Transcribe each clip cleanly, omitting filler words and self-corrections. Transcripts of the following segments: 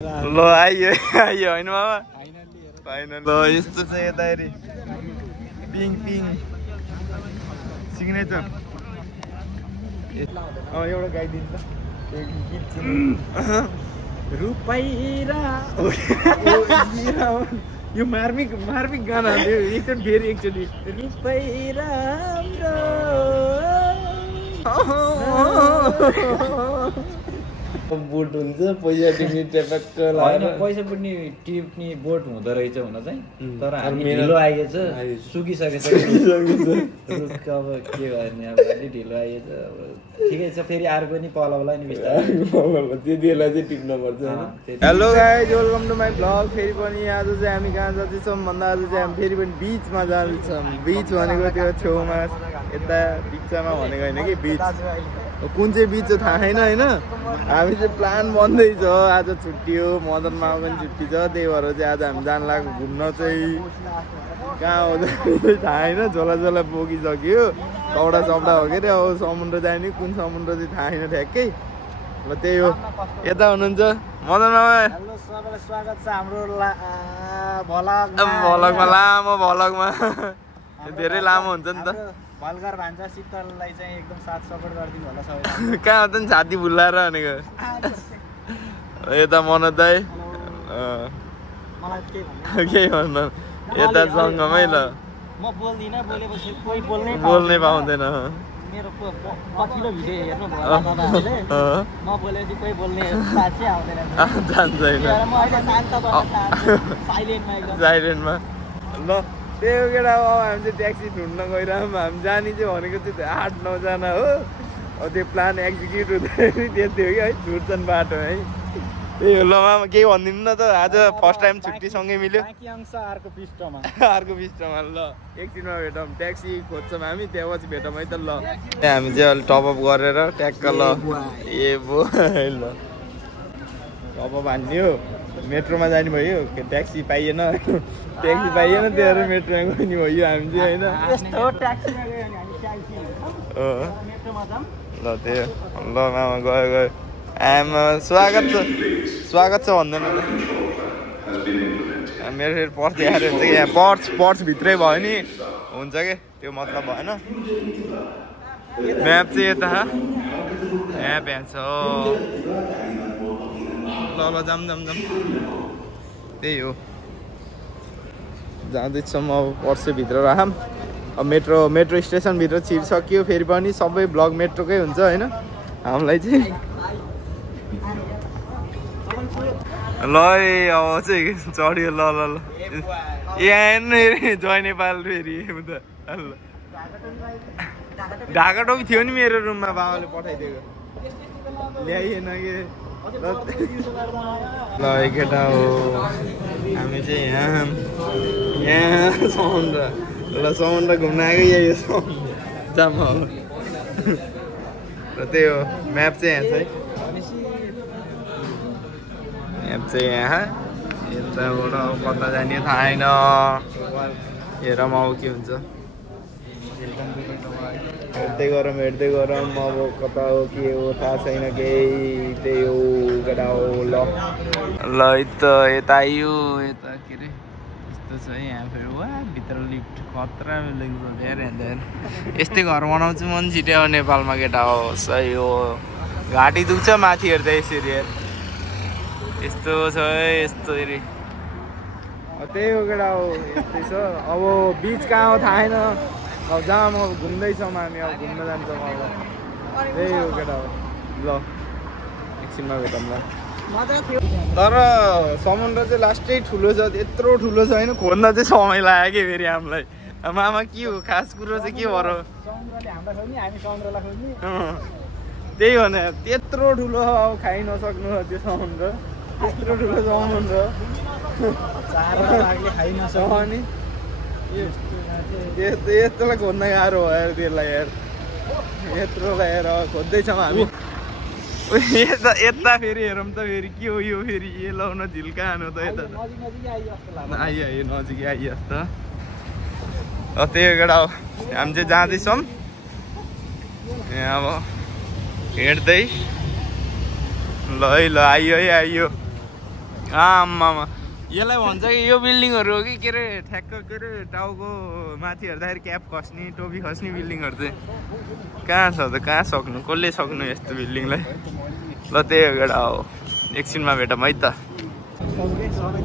ल आइयो आइयो होइन मामा फाइनल ल यस्तो छ यता हेरी पिङ पिङ सिग्नेचर एउटा गाइदिन्छ रुपाइरा यो मार्मिक मार्मिक गाना एकचोटि फेरि एकचोटि रुपाइरा बोट हुन्छ पैसा टिप्ने ट्यापक्क होइन पैसा पनि टिप्ने बोट हुँदो रहेछ हुन चाहिँ तर हामी ढिलो आइएछ सुकिसकेछ अब के गर्ने अब अलि ढिलो आइएछ अब ठिकै छ फेरि अर्को नि पलाउला नि बिस्तारै त्यतिलाई चाहिँ टिप्न पर्छ hello guys welcome to my blog फेरि पनि आज चाहिँ हामी कहाँ जाँदैछौँ भन्दा आज चाहिँ हामी फेरि पनि बिचमा जाँदैछौँ बिच भनेको त्यो छेउमा यता बिचमा भनेको होइन कि बिच कुन चाहिँ बिच थाहा छैन होइन हामी चाहिँ प्लान बन्दैछ आज छुट्टी हो मदन मामा पनि छुट्टी छ त्यही भएर चाहिँ आज हामी जान लाग्यो घुम्न चाहिँ कहाँ हो थाहा छैन झोला झोला बोकिसक्यो कौडा चौडा हो के अरे अब समुद्र जाने कुन समुद्र चाहिँ थाहा छैन ठ्याक्कै ल त्यही हो यता हुनुहुन्छ मदन मामा सबैलाई स्वागत छ हाम्रो भलगमा लामो भलगमा धेरै लामो हुन्छ नि त भलगर भान्जा शीतललाई चाहिँ एकदम साथ सपोर्ट गरिदिनु होला सबैले कहाँ त छाती भुल्लाएर भनेको यता मनोज दाइ केही भन्नु यता जङ्गमै ल म बोल्दिनँ बोलेपछि कोही बोल्नै पाउँदैन मेरो पछिल्लो भिडियो हेर्नु भयो दादाहरूले म बोलेपछि कोही बोल्ने साथी आउँदैन जान्छ म अहिले शान्त साइलेन्टमा एकदम साइलेन्टमा ल त्यही हो केटा अब हामी चाहिँ ट्याक्सी ढुँड्न गइरहौँ हामी जाने चाहिँ भनेको चाहिँ 8-9 जना हो अब त्यो प्लान एक्जिक्युट हुँदैन त्यति हो कि है छुट्छन् बाटो है त्यही हो ल मामा केही भनिदिनु न त आज फर्स्ट टाइम छुट्टीसँगै मिल्यो अर्को पृष्ठमा ल एकछिनमा भेटौँ ट्याक्सी खोज्छौँ हामी त्यहाँपछि भेटौँ है त ल हामी चाहिँ अलि टपअप गरेर ट्याक्क ल ए बो ल टपअप हान्ने हो मेट्रोमा जाने भयो ट्याक्सी पाइएन ट्याक्सी पाइएन त्यही मेट्रोमा गयो भयो हामी चाहिँ होइन ल त्यही ल मामा गयो गयो आमा स्वागत छ भन्दैन मेरो फेरि पर्स देखाएर हुन्छ कि यहाँ पर्स भित्रै भयो नि हुन्छ कि त्यो मतलब भएन म्याप चाहिँ यता म्याप यहाँ छ ल जाम त्यही हो जाँदैछौँ अब पर्सभित्र राखौँ अब मेट्रो स्टेसनभित्र छिरिसक्यो फेरि पनि सबै ब्लग मेट्रोकै हुन्छ होइन हामीलाई चाहिँ ल अब चाहिँ चढ्यो ल यहाँ जय नेपाल फेरि उता ढाका टोपी थियो नि मेरो रुममा बाबाले पठाइदिएको ल्याइएन कि ल केटा हो हामी चाहिँ यहाँ समुद्र ल समुद्र घुम्न आएको यही हो जामा हो र त्यही हो म्याप चाहिँ यहाँ चाहिँ म्याप चाहिँ यहाँ यताबाट कता जाने थाहा छैन हेरौँ अब के हुन्छ हेर्दै गरौँ अब कता हो के हो थाहा छैन केही त्यही हो केटा हो ल त यता आइयो यता के अरे यस्तो छ है यहाँ फेरि वा भित्र लिफ्ट खतरा यस्तै घर बनाउँछु मन छिट्यायो नेपालमा केटा हो सही हो घाँटी दुख्छ माथि हेर्दा यसरी हेर यस्तो छ है यस्तो हेरी त्यही हो केटा हो यस्तै छ अब बिच कहाँ हो थाहा छैन अब जहाँ म घुम्दैछौँ हामी अब घुम्न जान्छौँ अब त्यही हो केटा हो ल एकछिनमा भेटौँ ल तर समुद्र चाहिँ लास्टै ठुलो छ यत्रो ठुलो छ होइन खोज्न चाहिँ समय लाग्यो कि फेरि हामीलाई मामा के हो खास कुरो चाहिँ के भएर त्यही हो नि त्यत्रो ठुलो अब खाइ नसक्नु त्यो समुद्र यत्रो ठुलो समुद्र अनि यत्रोलाई खोज्न गाह्रो भयो त्यसलाई हेर यत्रोलाई हेर खोज्दैछौँ हामी यता फेरि हेरौँ त फेरि के हो यो फेरि ए लाउन झिल्का हानु त यता आइयो नजिकै आइयोस् त त्यही केटा हो हामी चाहिँ जाँदैछौँ यहाँ अब हेर्दै ल आइयो है आइयो आमामा यसलाई भन्छ कि यो बिल्डिङहरू हो कि के अरे ठ्याक्क के अरे टाउको माथि हेर्दाखेरि क्याप खस्ने टोपी खस्ने बिल्डिङहरू चाहिँ कहाँ छ त कहाँ सक्नु कसले सक्नु यस्तो बिल्डिङलाई ल त्यही हो एउटा हो एकछिनमा भेटौँ है त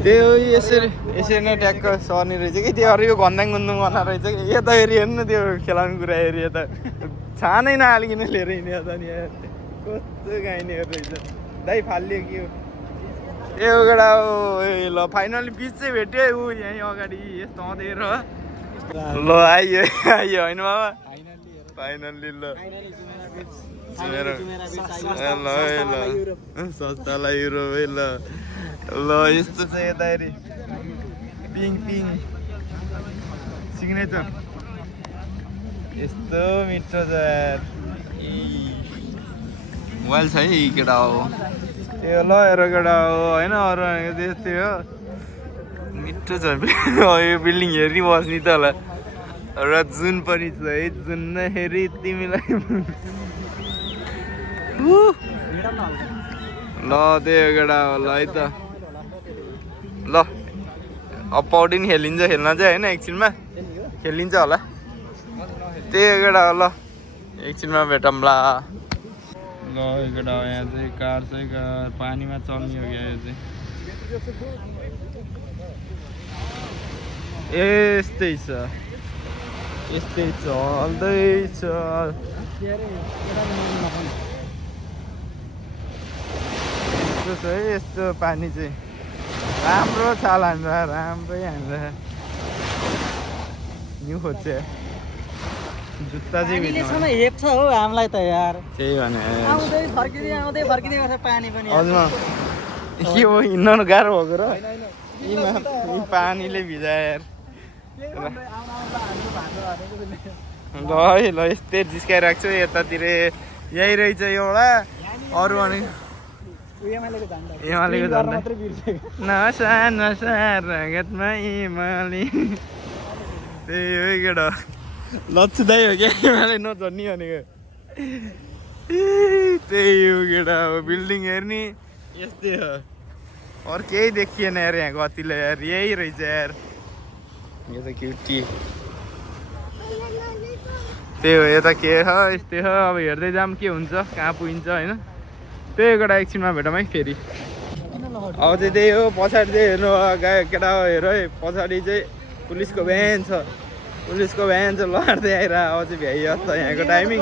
त्यही हो यसरी नै ट्याक्क सर्ने रहेछ कि त्यो अरू यो घन्दाङ गुन्दुङ गर्ना रहेछ कि यता हेरि हेर्नु न त्यो खेलाउने कुरा हेरि यता छानै नहालिकन लिएर हिँड्यो त नि कस्तो गाइनेहरू रहेछ दाइ फालियो कि ए एउटा ल फाइनली बिच चाहिँ भेट्यो ऊ यहीँ अगाडि यस्तो आउँदै र ल आइयो आइयो होइन बाबा फाइनल्ली ल सस्ताला युरोप है ल ल यस्तो छ यता हेरि पिङ पिङ सिग्नेचर यस्तो मिठो छ मोबाइल छ है केटा हो त्यो ल हेर केटा हो होइन अरू त्यस्तै हो मिठो छ यो बिल्डिङ हेरि बस्ने त होला र जुन पनि छ है जुन नहेरी तिमीलाई ल त्यही केटा हो ल है त ल अब पौडी नि खेलिन्छ खेल्न चाहिँ होइन एकछिनमा खेलिन्छ होला त्यही केटा हो ल एकछिनमा भेटौँला ल केटा हो यहाँ चाहिँ कार चाहिँ पानीमा चल्ने हो क्या यो चाहिँ यस्तै छ यस्तै चल्दैछ यस्तो छ है यस्तो पानी चाहिँ राम्रो छाल हान्छ राम्रै हान्छ न्यु खोज्छ जुत्ता चाहिँ हेप्छ हो हामीलाई त यार त्यही भने आउँदै फर्किँदै गर्छ पानी पनि हजुर के हो हिँड्नु गाह्रो भएको र पानीले भिजायो यार ल है ल यस्तै जिस्काइरहेको छु यतातिर यही रहेछ एउटा अरू भने एमालेको झन्डा नसा नसा रगतमा एमाले त्यही हो केटा लच्छु दाइ हो क्या एमाले नझर्नी भनेको त्यही हो केटा हो बिल्डिङ हेर्ने यस्तै हो अरू केही देखिएन यार यहाँ कतिले यार यही रहेछ यार यो त क्युटी त्यही हो यता के हो यस्तै हो अब हेर्दै जाऊँ के हुन्छ कहाँ पुगिन्छ होइन त्यही एउटा एकछिनमा भेटौँ है फेरि अब चाहिँ त्यही हो पछाडि चाहिँ हेर्नु केटा हो हेर है पछाडि चाहिँ पुलिसको भ्यान छ लड्दै आएर अब चाहिँ भ्याइयो त यहाँको टाइमिङ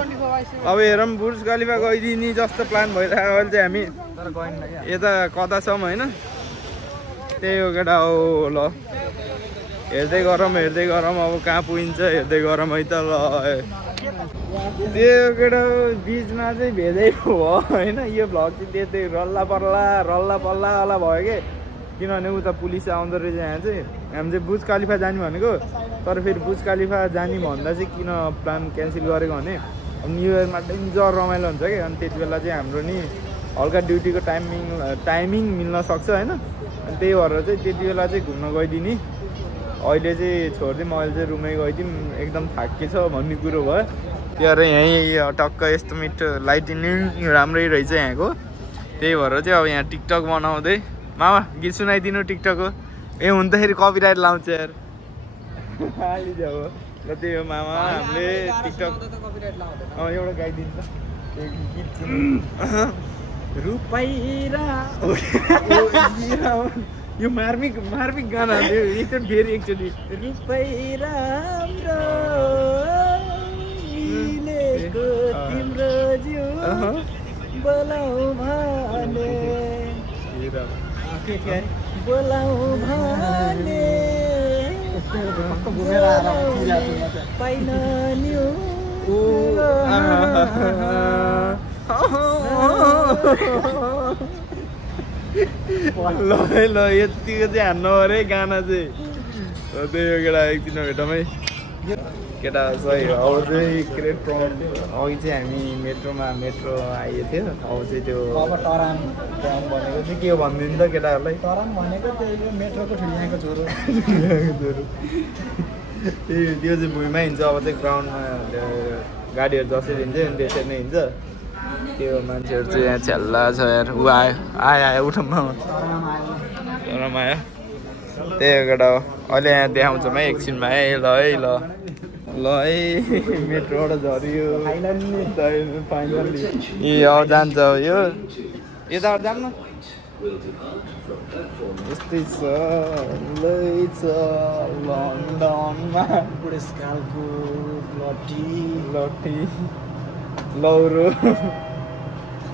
अब हेरौँ बुर्ज खलिफा गइदिने जस्तो प्लान भइरहेको अहिले चाहिँ हामी यता कता छौँ होइन त्यही हो केटा हो ल हेर्दै गरौँ अब कहाँ पुगिन्छ हेर्दै गरौँ है त ल त्यो केटा बिचमा चाहिँ भेदै भयो होइन यो भ्लग चाहिँ त्यस्तै रल्ला पल्ला वाला भयो कि किनभने उता पुलिस आउँदो रहेछ यहाँ चाहिँ हामी चाहिँ बुर्ज खलिफा जाने भनेको तर फेरि बुर्ज खलिफा जाने भन्दा चाहिँ किन प्लान क्यान्सल गरेको भने न्यु इयरमा डेन्जर रमाइलो हुन्छ कि अनि त्यति बेला चाहिँ हाम्रो नि हल्का ड्युटीको टाइमिङ मिल्न सक्छ होइन अनि त्यही भएर चाहिँ त्यति बेला चाहिँ घुम्न गइदिने अहिले चाहिँ छोडिदिउँ अहिले चाहिँ रुमै गइदिउँ एकदम थाकेछ भन्ने कुरो भयो त्यही भएर यहीँ टक्क यस्तो मिठो लाइटिनिङ राम्रै रहेछ यहाँको त्यही भएर चाहिँ अब यहाँ टिकटक बनाउँदै मामा गीत सुनाइदिनु टिकटकको ए हुँदाखेरि कपिराइट लाउँछ यार हालिदियो ल त्यही हो मामा हामीले टिकटक एउटा गाइदिन्छ यो मार्मिक गाना एकचोटि फेरि एकचोटि तिम्रो जिउ बोलाउ भने पाइन न्यु ल यतिको चाहिँ हान्नु अरे गाना चाहिँ त्यही हो केटा एकदिन भेटौँ है केटा सही हो अब चाहिँ क्रेट अघि चाहिँ हामी मेट्रो आइएको थियो अब चाहिँ त्यो टराम भनेको चाहिँ के हो भनिदिनु त केटाहरूलाई टराम भनेको त्यही मेट्रोको ठुलियाको छोरो त्यो चाहिँ भुइँमा हिँड्छ अब चाहिँ ग्राउन्डमा गाडीहरू जसरी हिँड्छ अनि त्यसरी नै हिँड्छ त्यो मान्छेहरू चाहिँ यहाँ छ्याल्ला छ यार ऊ आयो उठौँ रमायो त्यही हो केटा हो अहिले यहाँ देखाउँछ म एकछिनमा है ल है ल ल है मेट्रोबाट झऱ्यो ए अब जान्छ यो यताबाट जाऊँ न यस्तै छ लन्डनमा बुढेसकालको लट्ठी लौरो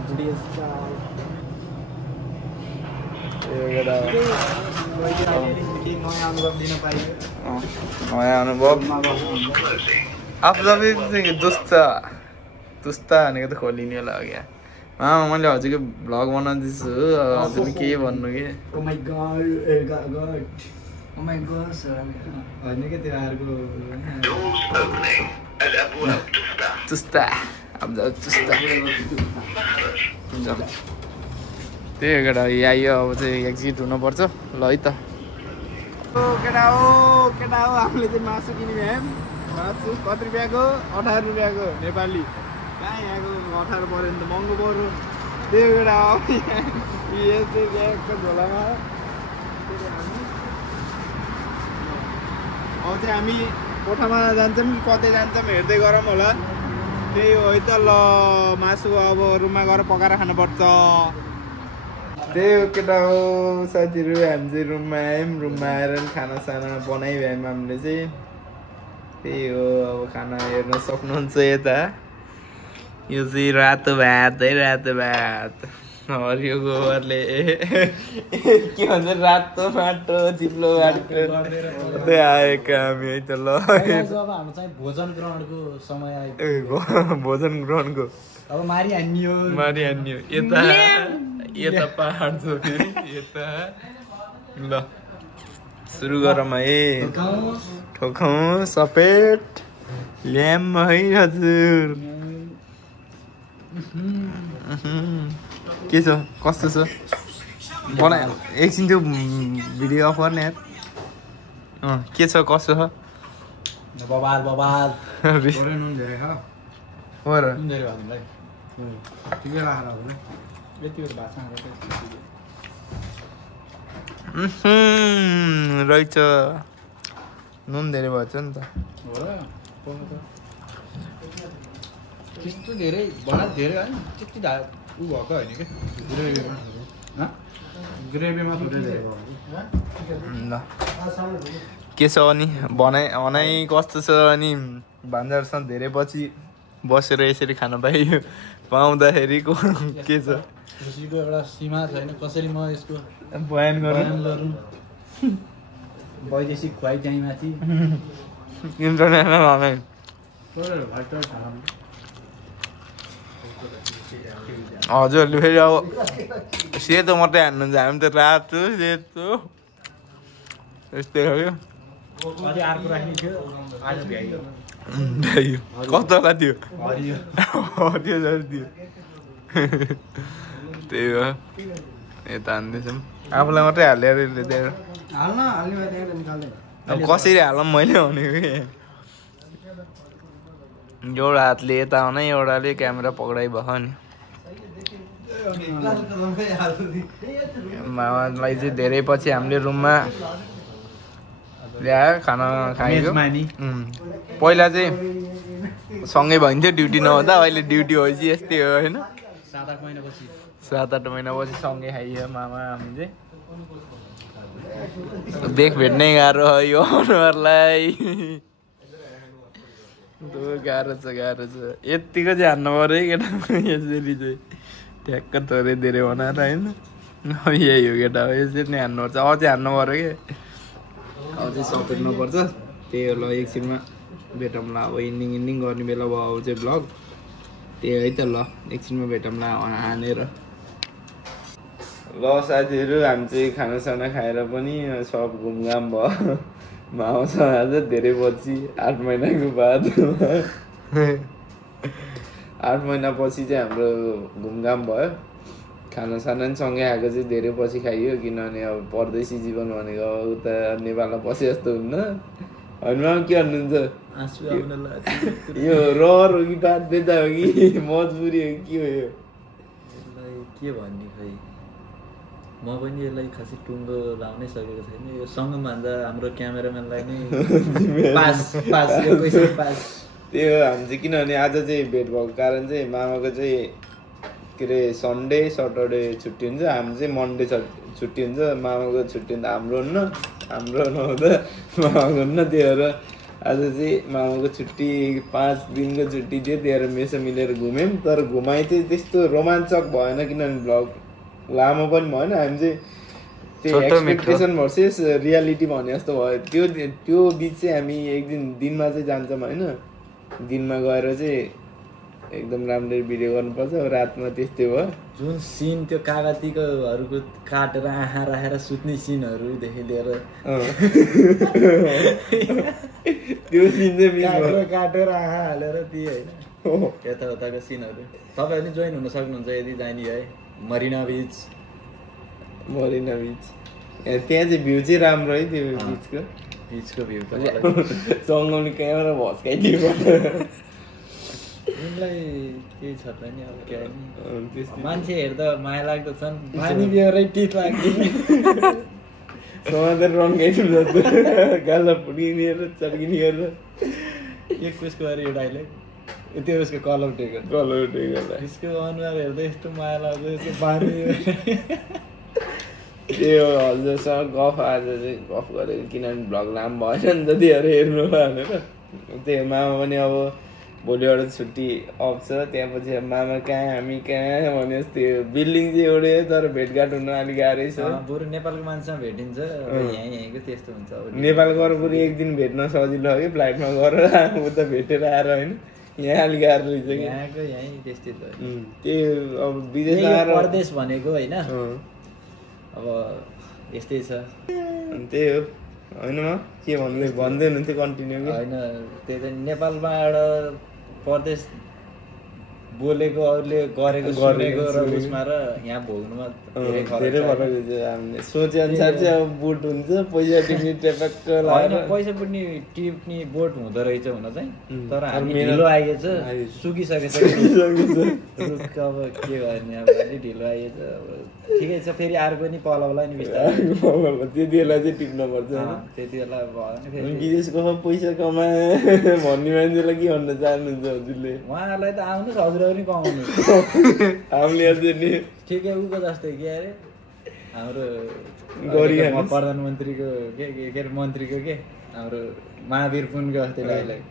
बुढेसकाल नयाँ अनुभव दिन पाइयो नयाँ अनुभव आफूलाई दुस्ता भनेको त खोलिने होला क्या मैले हजुरको भ्लग बनाउँदैछु हजुरले के भन्नु कि ओ माय गॉड होइन के त्यो अर्को चुस्ता त्यही हो केटा आइयो अब चाहिँ एक्जिट हुनुपर्छ ल है त केटा हो हामीले चाहिँ मासु किन्यौँ भ्याम मासु कति रुपियाँको 18 रुपियाँको नेपाली कहाँ यहाँको 18 पऱ्यो भने त महँगो पऱ्यो त्यही हो केटा हो ब्यागको झोलामा अब चाहिँ हामी कोठामा जान्छौँ कि कतै जान्छौँ हेर्दै गरौँ होला त्यही हो है त ल मासु अब रुममा गएर पकाएर खानुपर्छ त्यही हो केटा हो साथीहरू हामी चाहिँ रुममा आयौँ रुममा आएर खानासाना बनाइभ्यायौँ हामीले चाहिँ त्यही हो अब खाना हेर्न सक्नुहुन्छ यता यो चाहिँ रातो भात है रातो भात हरियो गोबरले के भन्छ रातो माटो चिप्लो माटो आएको हामी है त ल हाम्रो चाहिँ भोजन ग्रहणको समय आयो भोजन ग्रहणको अब मारिहान्यो यता पहाड छ फेरि यता ल सुरु गरौँ है ठोकौँ सपेट ल्याम है हजुर के छ कस्तो छ बनाए एकछिन त्यो भिडियो अफ गर्ने यार के छ कसो छ बबाल नुन धेरै खा हो र नुन धेरै भातलाई ठिकै राखेर हो यति बेर भात रहेछ नुन धेरै भएछ नि त हो र त्यस्तो धेरै भात धेरै होइन त्यति ऊ भएको होइन कि ग्रेभीमा थोरै धेरै भयो ल के छ अनि भनाइ कस्तो छ अनि भान्जाहरूसँग धेरै पछि बसेर यसरी खान पाइयो पाउँदाखेरि के छ खुसीको एउटा सीमा छैन कसरी म यसको बयान गरौँ वैदेशिक खुवाइ चाहिँ माथि इन्टरनेसनल हजुरहरूले फेरि अब सेतो मात्रै हान्नुहुन्छ हामी त रातो सेतो यस्तै हो क्या अर्को राख्ने थियो आज भ्याइयो कस्तोलाई थियो हरियो थियो त्यही हो यता हान्दैछौँ आफूलाई मात्रै हालेर अब कसरी हालौँ मैले भनेको कि एउटा हातले यता आउने एउटाले क्यामेरा पक्राइ भयो नि मामालाई चाहिँ धेरै पछि हामीले रुममा ल्यायो खाना खायो पहिला चाहिँ सँगै भइन्थ्यो ड्युटी नहुँदा अहिले ड्युटी भएपछि यस्तै हो होइन 7-8 महिनापछि सँगै खाइयो मामा हामी चाहिँ देख भेट्नै गाह्रो यो अनुहारलाई गाह्रो छ यत्तिको चाहिँ हान्नु पऱ्यो है केटा यसरी चाहिँ ठ्याक्क थोरै धेरै बनाएर होइन यही हो केटा हो यसरी नै हान्नुपर्छ अब चाहिँ हान्नु पऱ्यो कि अब चाहिँ सपेट्नुपर्छ त्यही हो ल एकछिनमा भेटौँला अब इन्डिङ गर्ने बेला भयो अब चाहिँ भ्लग त्यही है त ल एकछिनमा भेटौँला हानेर ल साथीहरू हामी चाहिँ खानासाना खाएर पनि सब घुमघाम भयो मामासँग आज धेरै पछि 8 महिनाको बाद 8 महिनापछि चाहिँ हाम्रो घुमघाम भयो खानासाना पनि सँगै आएको चाहिँ धेरै पछि खाइयो किनभने अब परदेशी जीवन भनेको उता नेपालमा बसे जस्तो हुन्न होइन मामा के भन्नुहुन्छ यो रहर हो कि बाध्यता हो कि मजबुरी हो कि के हो यो के भन्ने खै म पनि यसलाई खासै टुङ्गो लाउनै सकेको छैन यो सँगै भन्दा हाम्रो क्यामेराम्यानलाई नै पास त्यो हामी चाहिँ किनभने आज चाहिँ भेट भएको कारण चाहिँ मामाको चाहिँ के अरे सन्डे सटरडे छुट्टी हुन्छ हामी चाहिँ मन्डे छुट्टी हुन्छ मामाको छुट्टी हुन्छ हाम्रो नहुँदा मामाको हुन्न त्यही भएर आज चाहिँ मामाको छुट्टी 5 दिनको छुट्टी थियो त्यही भएर मेसो मिलेर घुम्यौँ तर घुमाइ चाहिँ त्यस्तो रोमाञ्चक भएन किनभने भ्लग लामो पनि भएन हामी चाहिँ त्यो एक्सपेक्टेसन भर्सेस रियालिटी भने जस्तो भयो त्यो बिच चाहिँ हामी एक दिनमा चाहिँ जान्छौँ होइन दिनमा गएर चाहिँ एकदम राम्ररी भिडियो गर्नुपर्छ रातमा त्यस्तै भयो जुन सिन त्यो कागतीकोहरूको काटेर आँखा राखेर सुत्ने सिनहरूदेखि लिएर त्यो सिन चाहिँ काटेर आँखा हालेर ती होइन यताउताको सिनहरू तपाईँ पनि जोइन हुन सक्नुहुन्छ यदि जाने है मरिना बिच त्यहाँ चाहिँ भ्यू चाहिँ राम्रो है त्यो बिचको भ्यू जङ्गलले क्यामेरा भस्काइदियो उनलाई केही छ त नि अब क्या नि मान्छे हेर्दा माया लाग्दो छन् पानी बिहोरै टिट लाग्दैन समाधान रङ्गाइदिनु जस्तो गाला फुटिनेर चर्किने गरेर कसको अरे यो डाइलेग त्यो उसको कलौटेको यसको अनुहार हेर्दा यस्तो माया लाग्दो यस्तो पानी त्यो हजुरसँग गफ आज चाहिँ गफ गरेको किनभने भ्लग लामो भएन नि त त्योहरू हेर्नु भनेर त्यही मामा पनि अब भोलिबाट छुट्टी अफ छ त्यहाँपछि मामा कहाँ हामी कहाँ भने त्यो बिल्डिङ चाहिँ एउटै तर भेटघाट हुन अलिक गाह्रै छ बरु नेपालको मान्छेसँग भेटिन्छ यहीँको त्यस्तो हुन्छ नेपाल गएर बरु एक दिन भेट्न सजिलो हो कि फ्लाइटमा गएर उता भेटेर आएर होइन यहाँ अलिक गाह्रो रहेछ कि यहीँ त्यस्तै त त्यो अब विदेश परदेश भनेको होइन अब यस्तै छ त्यही हो होइन के भन्दै हुनुहुन्थ्यो कन्टिन्यू होइन त्यही त नेपालमा एउटा परदेश बोलेको अरूले गरेको सुनेको र उसमा र यहाँ भोग्नुमा धेरै फरक हुन्छ हामीले सोचे अनुसार चाहिँ अब बुट हुन्छ पैसा टिप्ने ट्यापक्क होइन पैसा टिप्ने बोट हुँदो रहेछ हुन चाहिँ तर हामी ढिलो आइएछ सुकिसकेछ अब के गर्ने अब अलिक ढिलो आइएछ अब ठिकै छ फेरि अर्को नि पलाउला नि बिस्तारै त्यति बेला चाहिँ टिप्न पर्छ त्यति बेला भयो विदेशको पैसा कमाए भन्ने मान्छेलाई के भन्न चाहनुहुन्छ हजुरले उहाँहरूलाई त आउनुहोस् हजुर पनि कमाउनु हामीले अझै नि ठिकै उको जस्तै के अरे हाम्रो प्रधानमन्त्रीको के अरे मन्त्रीको के हाम्रो महावीर पुनको जस्तै डाइलग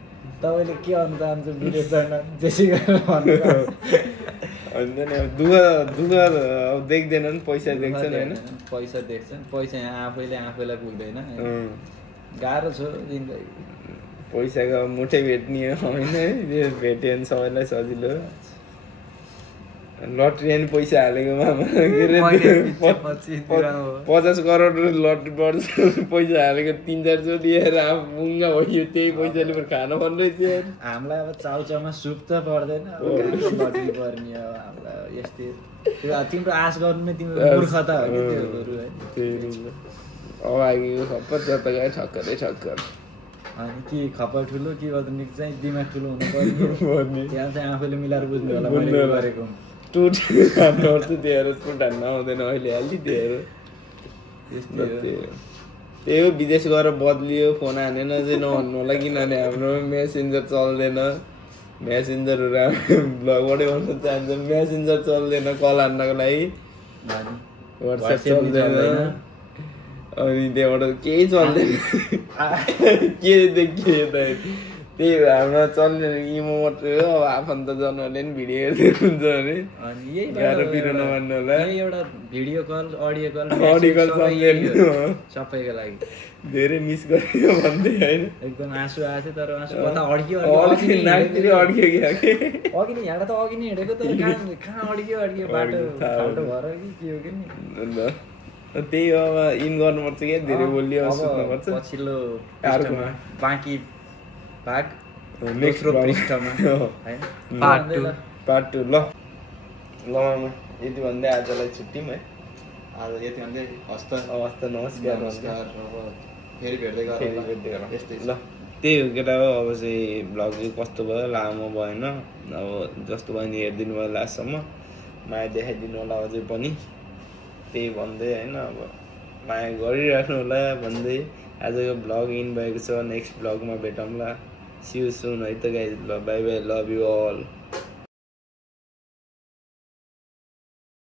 तपाईँले के भन्नु चाहन्छ विदेश जान जेसी गरेर भन्नु हुन्छ नि अब दुःख अब देख्दैनन् पैसा देख्छन् होइन पैसा देख्छन् पैसा यहाँ आफैलाई पुग्दैन गाह्रो छ जिन्दगी पैसाको मुठै भेट्ने होइन भेट्यो भने सबैलाई सजिलो लट्री पनि पैसा हालेको मामा के अरे 50 करोड लट्री पर्छ पैसा हालेको 3-4 चोटि लिएर अब मुङ्गा भयो त्यही पैसाले पनि खानु पर्ने थियो हामीलाई अब चाउचाउमा सुप त पर्दैन लट्री पर्ने अब हामीलाई यस्तै त्यो तिम्रो आश गर्नु नै तिम्रो मूर्खता हो कि त्योहरू है अब आइगयो खप्पर जता गयो ठक्कर अनि के खप्पर ठुलो के गर्नु चाहिँ दिमाग ठुलो हुनु पर्ने त्यहाँ चाहिँ आफैले मिलाएर बुझ्नु होला मैले गरेको टुट हान्नुपर्छ त्योहरू टुट हान्न आउँदैन अहिले अलि त्योहरू त्यही हो विदेश गएर बदलियो फोन हानेन चाहिँ नभन्नु होला किनभने हाम्रो मेसेन्जर चल्दैन मेसेन्जरहरू ब्लगबाटै भन्न चाहन्छ मेसेन्जर चल्दैन कल हान्नको लागि वाट्सएप चल्दैन अनि त्यहाँबाट केही चल्दैन के देखियो त त्यही हाम्रो चल्दैन इमो मात्रै हो अब आफन्तजनहरूले पनि भिडियो हेर्दै हुन्छ भने गाह्रो पिरो नमान्नु होला एउटा भिडियो कल अडियो कल चल्दैन सबैको लागि धेरै मिस गरेको भन्दै होइन एकदम आँसु आएको थियो तर आँसु कता अड्कियो नाकतिर अड्कियो कि अघि नै हिँड्दा त अघि नै हिँडेको तर कहाँ अड्कियो बाटो भएर कि हो कि नि त्यही हो अब इन गर्नुपर्छ क्या धेरै बोलियो सुत्नुपर्छ पछिल्लो बाँकी भाग नेक्स्ट पृष्ठमा पार्ट 2 ल यति भन्दै आजलाई छुट्टिम है आज यति भन्दै हस्त नमस्कार अब फेरि भेट्दै गरौँ यस्तै ल त्यही हो केटा हो अब चाहिँ भ्लग चाहिँ कस्तो भयो लामो भएन अब जस्तो भयो नि हेरिदिनु भयो लास्टसम्म माया देखाइदिनु होला अझै पनि त्यही भन्दै होइन अब माया गरिराख्नु होला भन्दै आजको भ्लग इन भएको छ। नेक्स्ट भ्लगमा भेटौँला। सी यू सुन है त गाइज। ल bye bye, love you all.